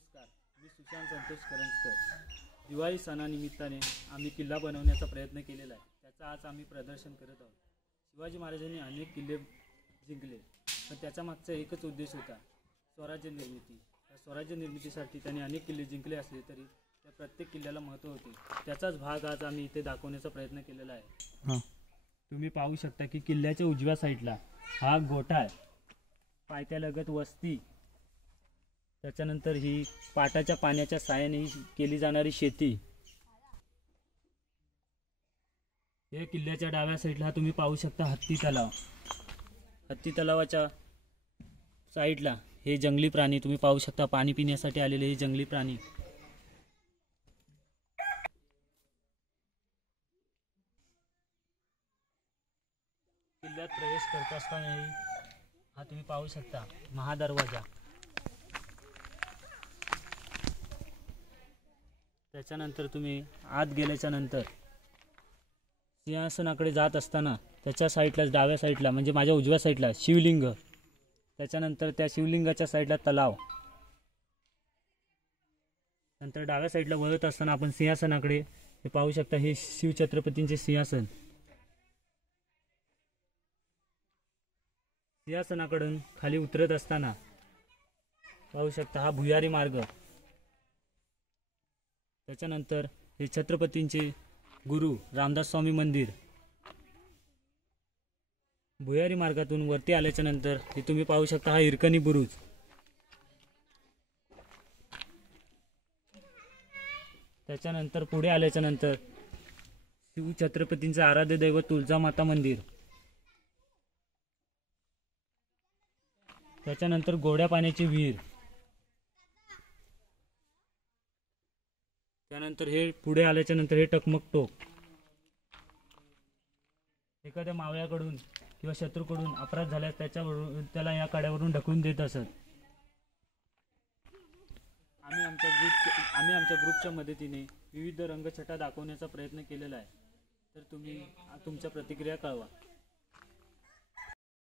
नमस्कार, मी सुशांत संतोष करंजकर। दिवाळी सणानिमित्ताने आम्ही किल्ला बनवण्याचा प्रयत्न केलेला आहे। त्याचा आज आम्ही प्रदर्शन करत आहोत। शिवाजी महाराजांनी अनेक किल्ले जिंकले, पण त्याचा मागचा एकच उद्देश होता, स्वराज्य निर्मिती। स्वराज्य निर्मितीसाठी त्यांनी अनेक किल्ले जिंकले असले तरी त्या प्रत्येक किल्ल्याला महत्त्व होते। त्याचाच भाग आज आम्ही इथे दाखवण्याचा प्रयत्न केलेला आहे। तुम्ही पाहू शकता की किल्ल्याच्या उजव्या साईडला हा गोठा आहे, पायथ्यालगत वस्ती, त्याच्यानंतर ही पाटाच्या पाण्याच्या साहाय्याने केली जाणारी शेती। या किल्ल्याच्या डाव्या साईडला तुम्ही पाहू शकता हत्ती तलाव। हत्ती तलावाच्या साईडला हे जंगली प्राणी तुम्ही पाहू शकता, पाणी पिण्यासाठी आलेले हे जंगली प्राणी। किल्ल्यात प्रवेश करत असताना हा तुम्ही पाहू शकता महादरवाजा। त्याच्यानंतर तुम्ही आत गेल्याच्या नंतर सिंहासनाकडे जात असताना त्याच्या साईडला डाव्या साईडला म्हणजे माझ्या उजव्या साईडला शिवलिंग, त्याच्यानंतर त्या शिवलिंगाच्या साईडला तलाव, नंतर डाव्या साईडला वळत असताना आपण सिंहासनाकडे हे पाहू शकता, हे शिवछत्रपतींचे सिंहासन। सिंहासनाकडून खाली उतरत असताना पाहू शकता हा भुयारी मार्ग। त्याच्यानंतर हे छत्रपतींचे गुरु रामदास स्वामी मंदिर। भुयारी मार्गातून वरती आल्याच्या नंतर हे तुम्ही पाहू शकता हा हिरकणी बुरुज। त्याच्यानंतर पुढे आल्याच्या नंतर शिवछत्रपतींचे आराध्य दैवत तुळजामाता मंदिर। त्याच्यानंतर गोड्या पाण्याची विहीर। त्यानंतर हे पुढे आल्याच्या नंतर हे टकमक टोक। एखाद्या मावळ्याकडून किंवा शत्रूकडून अपराध झाल्यास त्याला या कड्यावरून ढकलून देत असत। आम्ही आमच्या ग्रुपच्या मदतीने विविध रंगछटा दाखवण्याचा प्रयत्न केलेला आहे, तर तुम्ही तुमच्या प्रतिक्रिया कळवा।